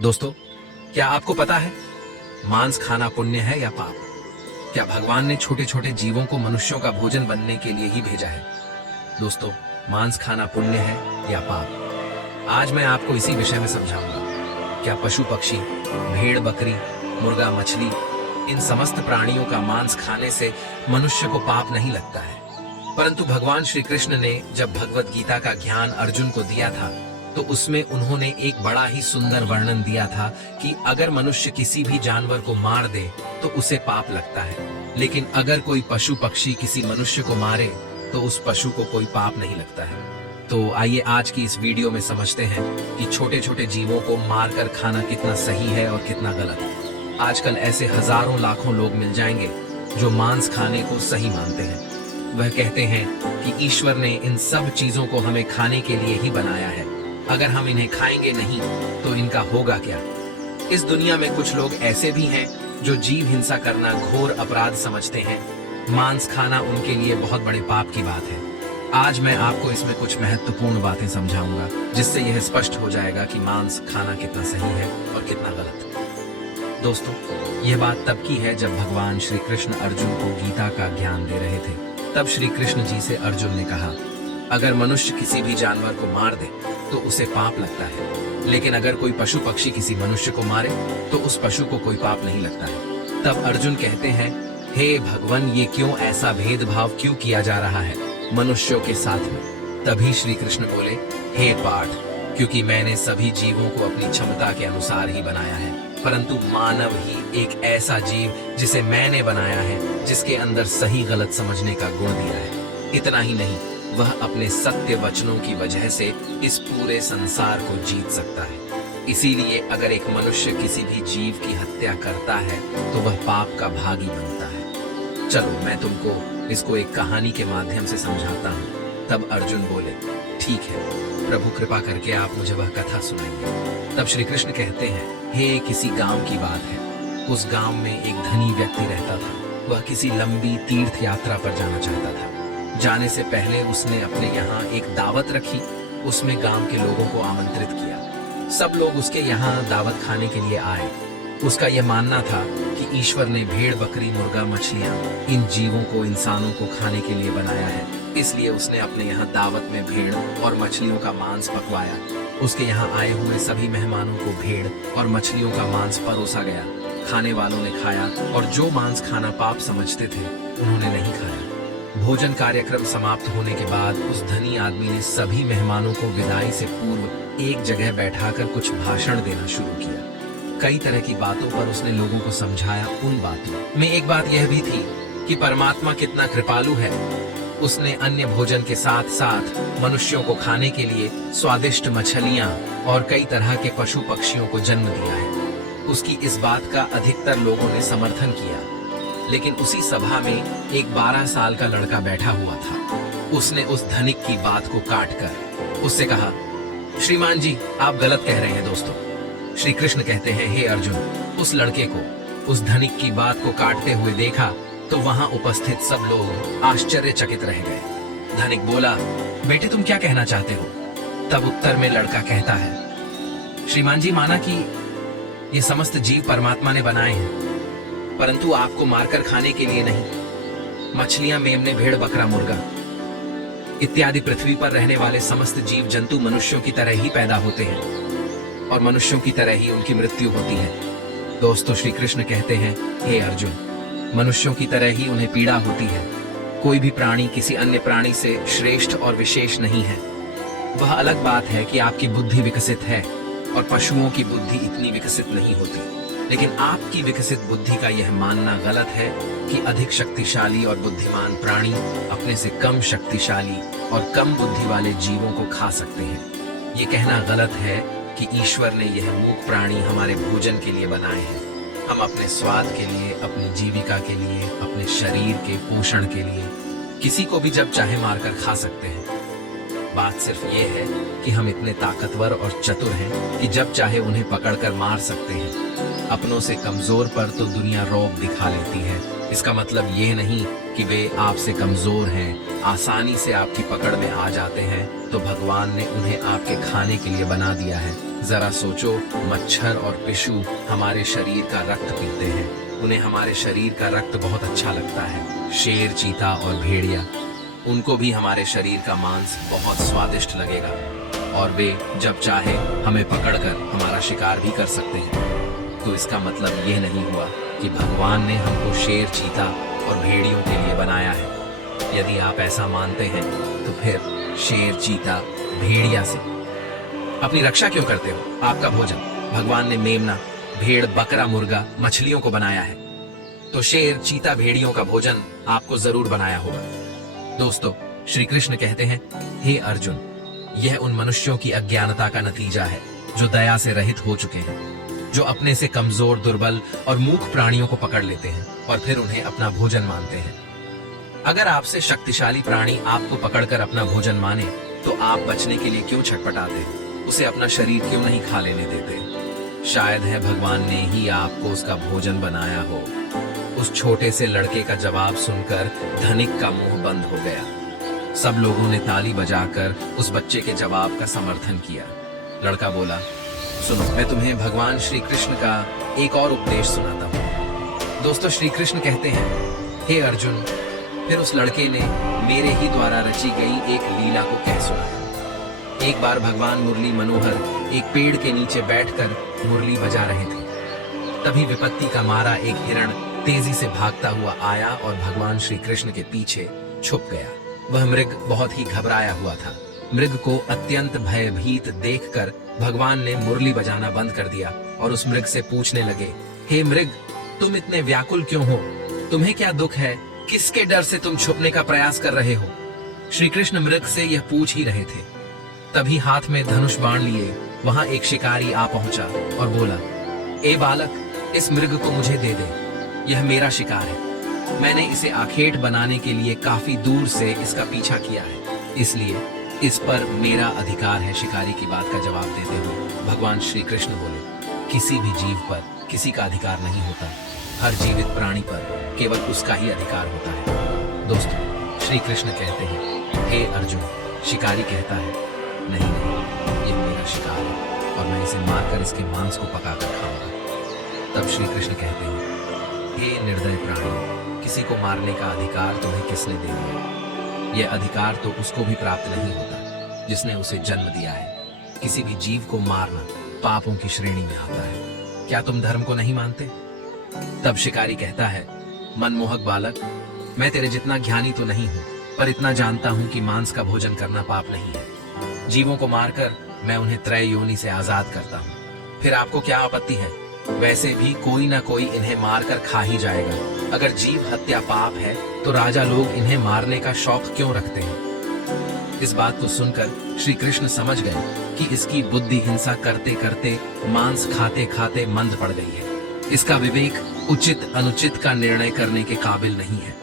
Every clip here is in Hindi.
दोस्तों, क्या आपको पता है मांस खाना पुण्य है या पाप? क्या भगवान ने छोटे छोटे जीवों को मनुष्यों का भोजन बनने के लिए ही भेजा है? दोस्तों, मांस खाना पुण्य है या पाप? आज मैं आपको इसी विषय में समझाऊंगा। क्या पशु पक्षी, भेड़ बकरी, मुर्गा मछली, इन समस्त प्राणियों का मांस खाने से मनुष्य को पाप नहीं लगता है? परंतु भगवान श्री कृष्ण ने जब भगवत गीता का ज्ञान अर्जुन को दिया था तो उसमें उन्होंने एक बड़ा ही सुंदर वर्णन दिया था कि अगर मनुष्य किसी भी जानवर को मार दे तो उसे पाप लगता है, लेकिन अगर कोई पशु पक्षी किसी मनुष्य को मारे तो उस पशु को कोई पाप नहीं लगता है। तो आइए आज की इस वीडियो में समझते हैं कि छोटे छोटे जीवों को मारकर खाना कितना सही है और कितना गलत। आजकल ऐसे हजारों लाखों लोग मिल जाएंगे जो मांस खाने को सही मानते हैं। वह कहते हैं कि ईश्वर ने इन सब चीजों को हमें खाने के लिए ही बनाया है, अगर हम इन्हें खाएंगे नहीं तो इनका होगा क्या। इस दुनिया में कुछ लोग ऐसे भी हैं जो जीव हिंसा करना घोर अपराध समझते हैं। मांस खाना उनके लिए बहुत बड़े पाप की बात है। आज मैं आपको इसमें कुछ महत्वपूर्ण बातें समझाऊंगा जिससे यह स्पष्ट हो जाएगा कि मांस खाना कितना सही है और कितना गलत। दोस्तों, यह बात तब की है जब भगवान श्री कृष्ण अर्जुन को गीता का ज्ञान दे रहे थे। तब श्री कृष्ण जी से अर्जुन ने कहा, अगर मनुष्य किसी भी जानवर को मार दे तो उसे पाप लगता है, लेकिन अगर कोई पशु पक्षी किसी मनुष्य को मारे तो उस पशु को कोई पाप नहीं लगता है। तब अर्जुन कहते हैं, हे भगवान, ये क्यों ऐसा भेदभाव क्यों किया जा रहा है मनुष्यों के साथ में? तभी श्री कृष्ण बोले, हे पार्थ, क्योंकि मैंने सभी जीवों को अपनी क्षमता के अनुसार ही बनाया है, परंतु मानव ही एक ऐसा जीव जिसे मैंने बनाया है, जिसके अंदर सही गलत समझने का गुण दिया है। इतना ही नहीं, वह अपने सत्य वचनों की वजह से इस पूरे संसार को जीत सकता है। इसीलिए अगर एक मनुष्य किसी भी जीव की हत्या करता है तो वह पाप का भागी बनता है। चलो मैं तुमको इसको एक कहानी के माध्यम से समझाता हूँ। तब अर्जुन बोले, ठीक है प्रभु, कृपा करके आप मुझे वह कथा सुनाइए। तब श्री कृष्ण कहते हैं, हे किसी गांव की बात है। उस गांव में एक धनी व्यक्ति रहता था। वह किसी लंबी तीर्थ यात्रा पर जाना चाहता था। जाने से पहले उसने अपने यहाँ एक दावत रखी। उसमें गांव के लोगों को आमंत्रित किया। सब लोग उसके यहाँ दावत खाने के लिए आए। उसका यह मानना था कि ईश्वर ने भेड़ बकरी मुर्गा मछलियां, इन जीवों को इंसानों को खाने के लिए बनाया है, इसलिए उसने अपने यहाँ दावत में भेड़ और मछलियों का मांस पकवाया। उसके यहाँ आए हुए सभी मेहमानों को भेड़ और मछलियों का मांस परोसा गया। खाने वालों ने खाया और जो मांस खाना पाप समझते थे उन्होंने नहीं खाया। भोजन कार्यक्रम समाप्त होने के बाद उस धनी आदमी ने सभी मेहमानों को विदाई से पूर्व एक जगह बैठाकर कुछ भाषण देना शुरू किया। कई तरह की बातों पर उसने लोगों को समझाया। उन बातों में एक बात यह भी थी कि परमात्मा कितना कृपालु है। उसने अन्य भोजन के साथ साथ मनुष्यों को खाने के लिए स्वादिष्ट मछलियां और कई तरह के पशु पक्षियों को जन्म दिया है। उसकी इस बात का अधिकतर लोगों ने समर्थन किया, लेकिन उसी सभा में एक 12 साल का लड़का बैठा हुआ था। उसने उस धनिक की बात को काटकर उससे कहा, श्रीमान जी, आप गलत कह रहे हैं। दोस्तों, श्री कृष्ण कहते हैं, हे अर्जुन, उस लड़के को उस धनिक की बात को काटते हुए देखा तो वहां उपस्थित सब लोग आश्चर्यचकित रह गए। धनिक बोला, बेटे तुम क्या कहना चाहते हो? तब उत्तर में लड़का कहता है, श्रीमान जी, माना कि ये समस्त जीव परमात्मा ने बनाए हैं, परंतु आपको मारकर खाने के लिए नहीं। मछलियां, मेमने, भेड़ बकरा मुर्गा इत्यादि पृथ्वी पर रहने वाले समस्त जीव जंतु मनुष्यों की तरह ही पैदा होते हैं और मनुष्यों की तरह ही उनकी मृत्यु होती है। दोस्तों, श्री कृष्ण कहते हैं, हे अर्जुन, मनुष्यों की तरह ही उन्हें पीड़ा होती है। कोई भी प्राणी किसी अन्य प्राणी से श्रेष्ठ और विशेष नहीं है। वह अलग बात है कि आपकी बुद्धि विकसित है और पशुओं की बुद्धि इतनी विकसित नहीं होती, लेकिन आपकी विकसित बुद्धि का यह मानना गलत है कि अधिक शक्तिशाली और बुद्धिमान प्राणी अपने से कम शक्तिशाली और कम बुद्धि वाले जीवों को खा सकते हैं। ये कहना गलत है कि ईश्वर ने यह मूक प्राणी हमारे भोजन के लिए बनाए हैं। हम अपने स्वाद के लिए, अपनी जीविका के लिए, अपने शरीर के पोषण के लिए किसी को भी जब चाहे मारकर खा सकते हैं। बात सिर्फ ये है कि हम इतने ताकतवर और चतुर हैं कि जब चाहे उन्हें पकड़कर मार सकते हैं। अपनों से कमजोर पर तो दुनिया रौब दिखा लेती है। इसका मतलब ये नहीं कि वे आपसे कमजोर हैं, आसानी से आपकी पकड़ में आ जाते हैं तो भगवान ने उन्हें आपके खाने के लिए बना दिया है। जरा सोचो, मच्छर और पिशु हमारे शरीर का रक्त पीते हैं। उन्हें हमारे शरीर का रक्त बहुत अच्छा लगता है। शेर, चीता और भेड़िया, उनको भी हमारे शरीर का मांस बहुत स्वादिष्ट लगेगा और वे जब चाहे हमें पकड़कर हमारा शिकार भी कर सकते हैं। तो इसका मतलब यह नहीं हुआ कि भगवान ने हमको शेर, चीता और भेड़ियों के लिए बनाया है। यदि आप ऐसा मानते हैं तो फिर शेर, चीता, भेड़िया से अपनी रक्षा क्यों करते हो? आपका भोजन भगवान ने मेमना, भेड़, बकरा, मुर्गा, मछलियों को बनाया है, तो शेर, चीता, भेड़ियों का भोजन आपको जरूर बनाया होगा। दोस्तों, श्री कृष्ण कहते हैं, हे अर्जुन, यह उन मनुष्यों की अज्ञानता का नतीजा है जो दया से रहित हो चुके हैं, जो अपने से कमजोर, दुर्बल और मूक प्राणियों को पकड़ लेते हैं और फिर उन्हें अपना भोजन मानते हैं। अगर आपसे शक्तिशाली प्राणी आपको पकड़कर अपना भोजन माने तो आप बचने के लिए क्यों छटपटाते? उसे अपना शरीर क्यों नहीं खा लेने देते? शायद है भगवान ने ही आपको उसका भोजन बनाया हो। उस छोटे से लड़के का जवाब सुनकर धनिक का मुंह बंद हो गया। सब लोगों ने ताली बजाकर उस बच्चे के जवाब का समर्थन किया। लड़का बोला, सुनो, मैं तुम्हें भगवान श्री कृष्ण का एक और उपदेश सुनाता हूँ। दोस्तों, श्री कृष्ण कहते हैं, हे अर्जुन, फिर उस लड़के ने मेरे ही द्वारा रची गई एक लीला को कह सुनाया। एक बार भगवान मुरली मनोहर एक पेड़ के नीचे बैठकर मुरली बजा रहे थे। तभी विपत्ति का मारा एक हिरण तेजी से भागता हुआ आया और भगवान श्री कृष्ण के पीछे छुप गया। वह मृग बहुत ही घबराया हुआ था। मृग को अत्यंत भयभीत देखकर भगवान ने मुरली बजाना बंद कर दिया और उस मृग से पूछने लगे, हे मृग, तुम इतने व्याकुल क्यों हो? तुम्हें क्या दुख है? किसके डर से तुम छुपने का प्रयास कर रहे हो? श्री कृष्ण मृग से यह पूछ ही रहे थे। तभी हाथ में धनुष बाण लिए वहां एक शिकारी आ पहुंचा और बोला, ए बालक, इस मृग को मुझे दे दे, यह मेरा शिकार है। मैंने इसे आखेट बनाने के लिए काफी दूर से इसका पीछा किया है, इसलिए इस पर मेरा अधिकार है। शिकारी की बात का जवाब देते हुए भगवान श्री कृष्ण बोले, किसी भी जीव पर किसी का अधिकार नहीं होता। हर जीवित प्राणी पर केवल उसका ही अधिकार होता है। दोस्तों, श्री कृष्ण कहते हैं, हे अर्जुन, शिकारी कहता है, नहीं नहीं, ये मेरा शिकार है और मैं इसे मारकर इसके मांस को पकाकर खाऊंगा। तब श्री कृष्ण कहते हैं, हे निर्दय प्राणी, किसी को मारने का अधिकार तुम्हें किसने दे दिया? यह अधिकार तो उसको भी प्राप्त नहीं होता जिसने उसे जन्म दिया है। किसी भी जीव को मारना पापों की श्रेणी में आता है। क्या तुम धर्म को नहीं मानते? तब शिकारी कहता है, मनमोहक बालक, मैं तेरे जितना ज्ञानी तो नहीं हूँ, पर इतना जानता हूँ कि मांस का भोजन करना पाप नहीं है। जीवों को मारकर मैं उन्हें त्रय योनि से आजाद करता हूँ। फिर आपको क्या आपत्ति है? वैसे भी कोई ना कोई इन्हें मारकर खा ही जाएगा। अगर जीव हत्या पाप है तो राजा लोग इन्हें मारने का शौक क्यों रखते हैं? इस बात को सुनकर श्री कृष्ण समझ गए कि इसकी बुद्धि हिंसा करते करते, मांस खाते खाते मंद पड़ गई है। इसका विवेक उचित अनुचित का निर्णय करने के काबिल नहीं है।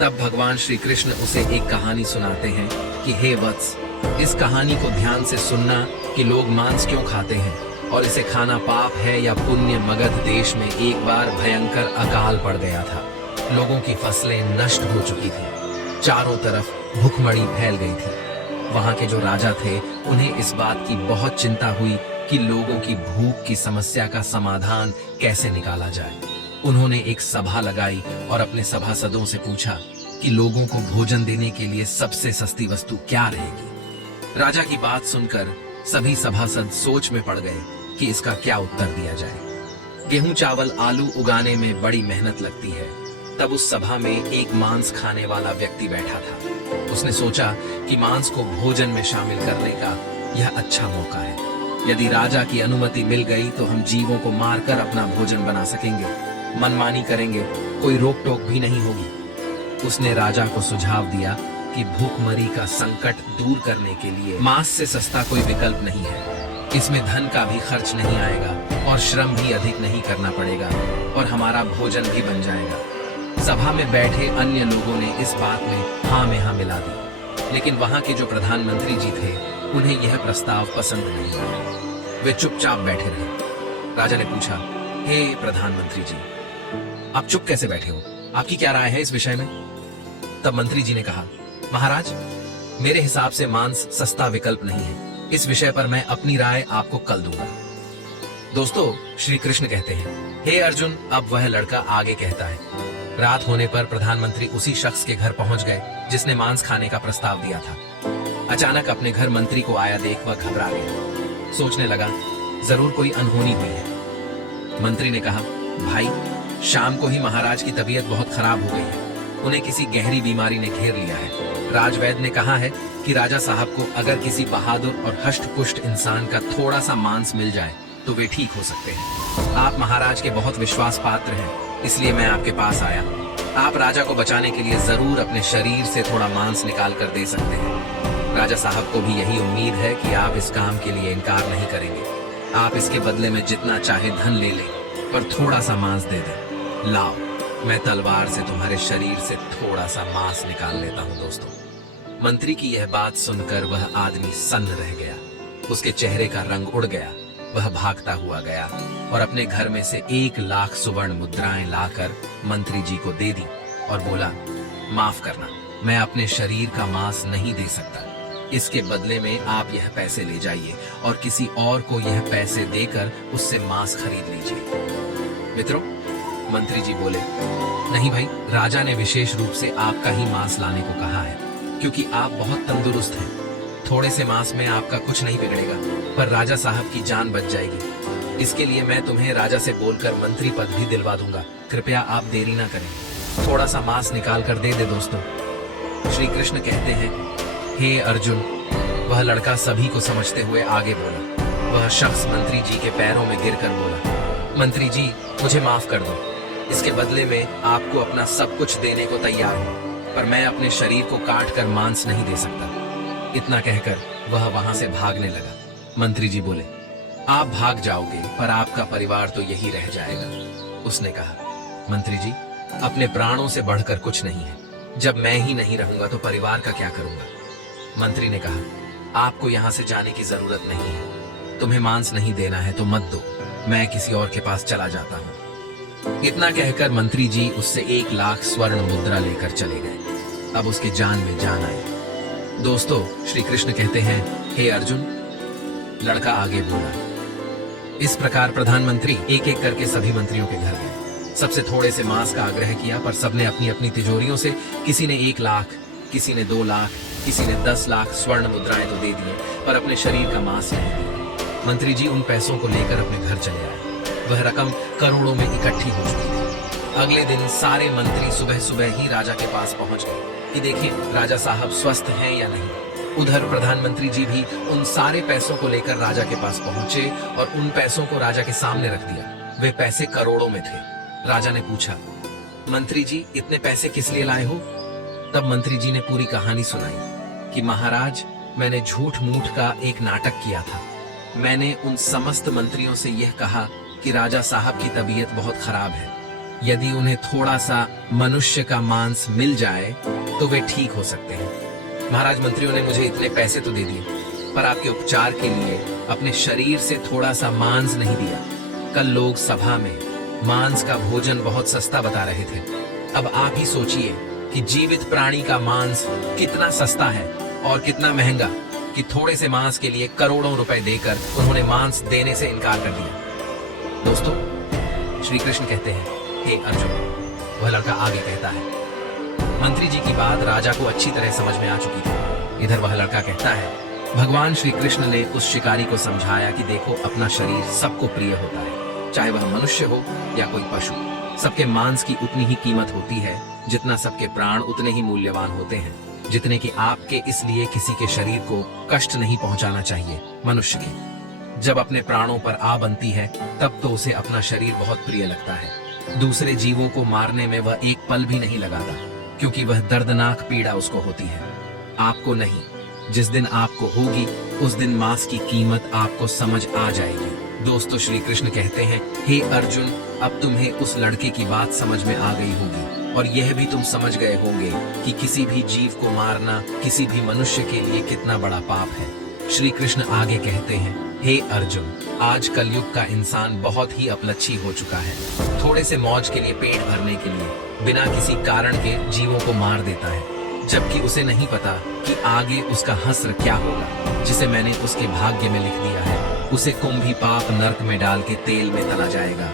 तब भगवान श्री कृष्ण उसे एक कहानी सुनाते हैं कि हे वत्स, इस कहानी को ध्यान से सुनना कि लोग मांस क्यों खाते हैं और इसे खाना पाप है या पुण्य। मगध देश में एक बार भयंकर अकाल पड़ गया था। लोगों की फसलें नष्ट हो चुकी थी। चारों तरफ भूखमरी फैल गई थी। वहां के जो राजा थे, उन्हें इस बात की बहुत चिंता हुई कि लोगों की भूख की समस्या का समाधान कैसे निकाला जाए। उन्होंने एक सभा लगाई और अपने सभासदों से पूछा कि लोगों को भोजन देने के लिए सबसे सस्ती वस्तु क्या रहेगी। राजा की बात सुनकर सभी सभासद सोच में पड़ गए कि इसका क्या उत्तर दिया जाए। गेहूं, चावल, आलू उगाने में बड़ी मेहनत लगती है। तब उस सभा में एक मांस खाने वाला व्यक्ति बैठा था। उसने सोचा कि मांस को भोजन में शामिल करने का यह अच्छा मौका है। यदि राजा की अनुमति मिल गई तो हम जीवों को मारकर अपना भोजन बना सकेंगे, मनमानी करेंगे, कोई रोक टोक भी नहीं होगी। उसने राजा को सुझाव दिया कि भूखमरी का संकट दूर करने के लिए मांस से सस्ता कोई विकल्प नहीं है। इसमें धन का भी खर्च नहीं आएगा और श्रम भी अधिक नहीं करना पड़ेगा और हमारा भोजन भी बन जाएगा। सभा में बैठे अन्य लोगों ने इस बात में हाँ में हाँ मिला दी, लेकिन वहां के जो प्रधानमंत्री जी थे, उन्हें यह प्रस्ताव पसंद नहीं आया। वे चुपचाप बैठे रहे। राजा ने पूछा, हे प्रधानमंत्री जी, आप चुप कैसे बैठे हो? आपकी क्या राय है इस विषय में? तब मंत्री जी ने कहा, महाराज, मेरे हिसाब से मांस सस्ता विकल्प नहीं है। इस विषय पर मैं अपनी राय आपको कल दूंगा। दोस्तों, श्री कृष्ण कहते हैं, हे अर्जुन, अब वह लड़का आगे कहता है। रात होने पर प्रधानमंत्री उसी शख्स के घर पहुंच गए जिसने मांस खाने का प्रस्ताव दिया था। अचानक अपने घर मंत्री को आया देख वह घबरा गया। सोचने लगा, जरूर कोई अनहोनी हुई है। मंत्री ने कहा, भाई, शाम को ही महाराज की तबीयत बहुत खराब हो गई है। उन्हें किसी गहरी बीमारी ने घेर लिया है। राजवैद्य ने कहा है कि राजा साहब को अगर किसी बहादुर और हष्ट-पुष्ट इंसान का थोड़ा सा मांस मिल जाए तो वे ठीक हो सकते हैं। आप महाराज के बहुत विश्वास पात्र हैं, इसलिए मैं आपके पास आया। आप राजा को बचाने के लिए जरूर अपने शरीर से थोड़ा मांस निकाल कर दे सकते हैं। राजा साहब को भी यही उम्मीद है कि आप इस काम के लिए इनकार नहीं करेंगे। आप इसके बदले में जितना चाहे धन ले लें, पर थोड़ा सा मांस दे दें। लाओ, मैं तलवार से तुम्हारे शरीर से थोड़ा सा मांस निकाल लेता हूँ। दोस्तों, मंत्री की यह बात सुनकर वह आदमी सन्न रह गया। उसके चेहरे का रंग उड़ गया। वह भागता हुआ गया और अपने घर में से 1,00,000 सुवर्ण मुद्राएं लाकर मंत्री जी को दे दी और बोला, माफ करना, मैं अपने शरीर का मांस नहीं दे सकता। इसके बदले में आप यह पैसे ले जाइए और किसी और को यह पैसे देकर उससे मांस खरीद लीजिए। मित्रों, मंत्री जी बोले, नहीं भाई, राजा ने विशेष रूप से आपका ही मांस लाने को कहा है, क्योंकि आप बहुत तंदुरुस्त हैं। थोड़े से मांस में आपका कुछ नहीं बिगड़ेगा, पर राजा साहब की जान बच जाएगी। इसके लिए मैं तुम्हें राजा से बोलकर मंत्री पद भी दिलवा दूंगा। कृपया आप देरी ना करें, थोड़ा सा मांस निकाल कर दे दे। दोस्तों, श्री कृष्ण कहते हैं, हे अर्जुन, वह लड़का सभी को समझते हुए आगे बोला। वह शख्स मंत्री जी के पैरों में गिरकर बोला, मंत्री जी, मुझे माफ कर दो। इसके बदले में आपको अपना सब कुछ देने को तैयार हूँ, पर मैं अपने शरीर को काट कर मांस नहीं दे सकता। इतना कहकर वह वहां से भागने लगा। मंत्री जी बोले, आप भाग जाओगे, पर आपका परिवार तो यही रह जाएगा। उसने कहा, मंत्री जी, अपने प्राणों से बढ़कर कुछ नहीं है। जब मैं ही नहीं रहूंगा तो परिवार का क्या करूंगा। मंत्री ने कहा, आपको यहाँ से जाने की जरूरत नहीं है। तुम्हें मांस नहीं देना है तो मत दो, मैं किसी और के पास चला जाता हूँ। इतना कहकर मंत्री जी उससे 1,00,000 स्वर्ण मुद्रा लेकर चले गए। अब उसके जान में जान आई। दोस्तों, श्री कृष्ण कहते हैं, हे अर्जुन, लड़का आगे बोला। इस प्रकार प्रधानमंत्री एक एक करके सभी मंत्रियों के घर गए। सबसे थोड़े से मांस का आग्रह किया, पर सबने अपनी अपनी तिजोरियों से, किसी ने 1,00,000, किसी ने 2,00,000, किसी ने 10,00,000 स्वर्ण मुद्राएं तो दे दिए, पर अपने शरीर का मांस नहीं दिया। मंत्री जी उन पैसों को लेकर अपने घर चले आए। वह रकम करोड़ों में इकट्ठी हो चुकी थी। अगले दिन सारे मंत्री सुबह सुबह ही राजा के पास पहुंच गए कि देखें राजा साहब स्वस्थ हैं या नहीं। उधर प्रधानमंत्री जी भी उन सारे पैसों को लेकर राजा के पास पहुंचे और उन पैसों को राजा के सामने रख दिया। वे पैसे करोड़ों में थे। राजा ने पूछा, मंत्री जी, इतने पैसे किस लिए लाए हो? तब मंत्री जी ने पूरी कहानी सुनाई कि महाराज, मैंने झूठ मूठ का एक नाटक किया था। मैंने उन समस्त मंत्रियों से यह कहा कि राजा साहब की तबीयत बहुत खराब है, यदि उन्हें थोड़ा सा मनुष्य का मांस मिल जाए तो वे ठीक हो सकते हैं। महाराज, मंत्रियों ने मुझे इतने पैसे तो दे दिए, पर आपके उपचार के लिए अपने शरीर से थोड़ा सा मांस नहीं दिया। कल लोग सभा में मांस का भोजन बहुत सस्ता बता रहे थे। अब आप ही सोचिए कि जीवित प्राणी का मांस कितना सस्ता है और कितना महंगा, कि थोड़े से मांस के लिए करोड़ों रुपए देकर उन्होंने मांस देने से इनकार कर दिया। दोस्तों, श्री कृष्ण कहते हैं, हे अर्जुन, वह लड़का आगे कहता है, मंत्री जी की बात राजा को अच्छी तरह समझ में आ चुकी थी। इधर वह लड़का कहता है, भगवान श्री कृष्ण ने उस शिकारी को समझाया कि देखो, अपना शरीर सबको प्रिय होता है, चाहे वह मनुष्य हो या कोई पशु। सबके मांस की उतनी ही कीमत होती है जितना सबके प्राण उतने ही मूल्यवान होते हैं, जितने कि आपके। इसलिए किसी के शरीर को कष्ट नहीं पहुंचाना चाहिए। मनुष्य के जब अपने प्राणों पर आ बनती है, तब तो उसे अपना शरीर बहुत प्रिय लगता है। दूसरे जीवों को मारने में वह एक पल भी नहीं लगाता, क्योंकि वह दर्दनाक पीड़ा उसको होती है। आपको नहीं। जिस दिन आपको होगी, उस दिन मांस की कीमत आपको समझ आ जाएगी। दोस्तों, श्री कृष्ण कहते हैं, हे अर्जुन, अब तुम्हें उस लड़के की बात समझ में आ गई होगी, और यह भी तुम समझ गए होंगे कि किसी भी जीव को मारना किसी भी मनुष्य के लिए कितना बड़ा पाप है। श्री कृष्ण आगे कहते हैं, हे अर्जुन, आज कलयुग का इंसान बहुत ही अपलच्छी हो चुका है। थोड़े से मौज के लिए, पेट भरने के लिए बिना किसी कारण के जीवों को मार देता है, जबकि उसे नहीं पता कि आगे उसका हश्र क्या होगा, जिसे मैंने उसके भाग्य में लिख दिया है। उसे कुंभी पाप नरक में डाल के तेल में तला जाएगा,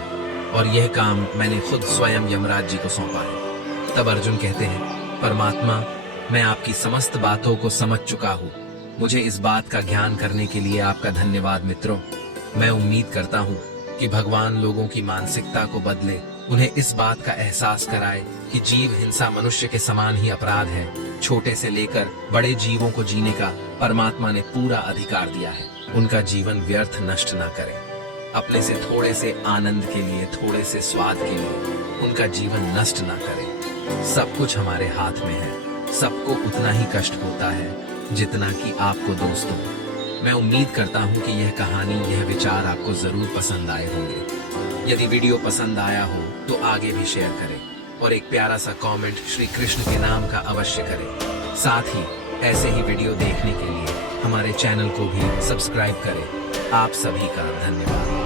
और यह काम मैंने खुद स्वयं यमराज जी को सौंपा है। तब अर्जुन कहते हैं, परमात्मा, मैं आपकी समस्त बातों को समझ चुका हूँ। मुझे इस बात का ज्ञान करने के लिए आपका धन्यवाद मित्रों। मैं उम्मीद करता हूँ कि भगवान लोगों की मानसिकता को बदले, उन्हें इस बात का एहसास कराए कि जीव हिंसा मनुष्य के समान ही अपराध है। छोटे से लेकर बड़े जीवों को जीने का परमात्मा ने पूरा अधिकार दिया है। उनका जीवन व्यर्थ नष्ट ना करें। अपने से थोड़े से आनंद के लिए, थोड़े से स्वाद के लिए उनका जीवन नष्ट ना करें। सब कुछ हमारे हाथ में है। सबको उतना ही कष्ट होता है जितना कि आपको दोस्तों। मैं उम्मीद करता हूँ कि यह कहानी, यह विचार आपको जरूर पसंद आए होंगे। यदि वीडियो पसंद आया हो तो आगे भी शेयर करें और एक प्यारा सा कमेंट श्री कृष्ण के नाम का अवश्य करें। साथ ही ऐसे ही वीडियो देखने के लिए हमारे चैनल को भी सब्सक्राइब करें। आप सभी का धन्यवाद।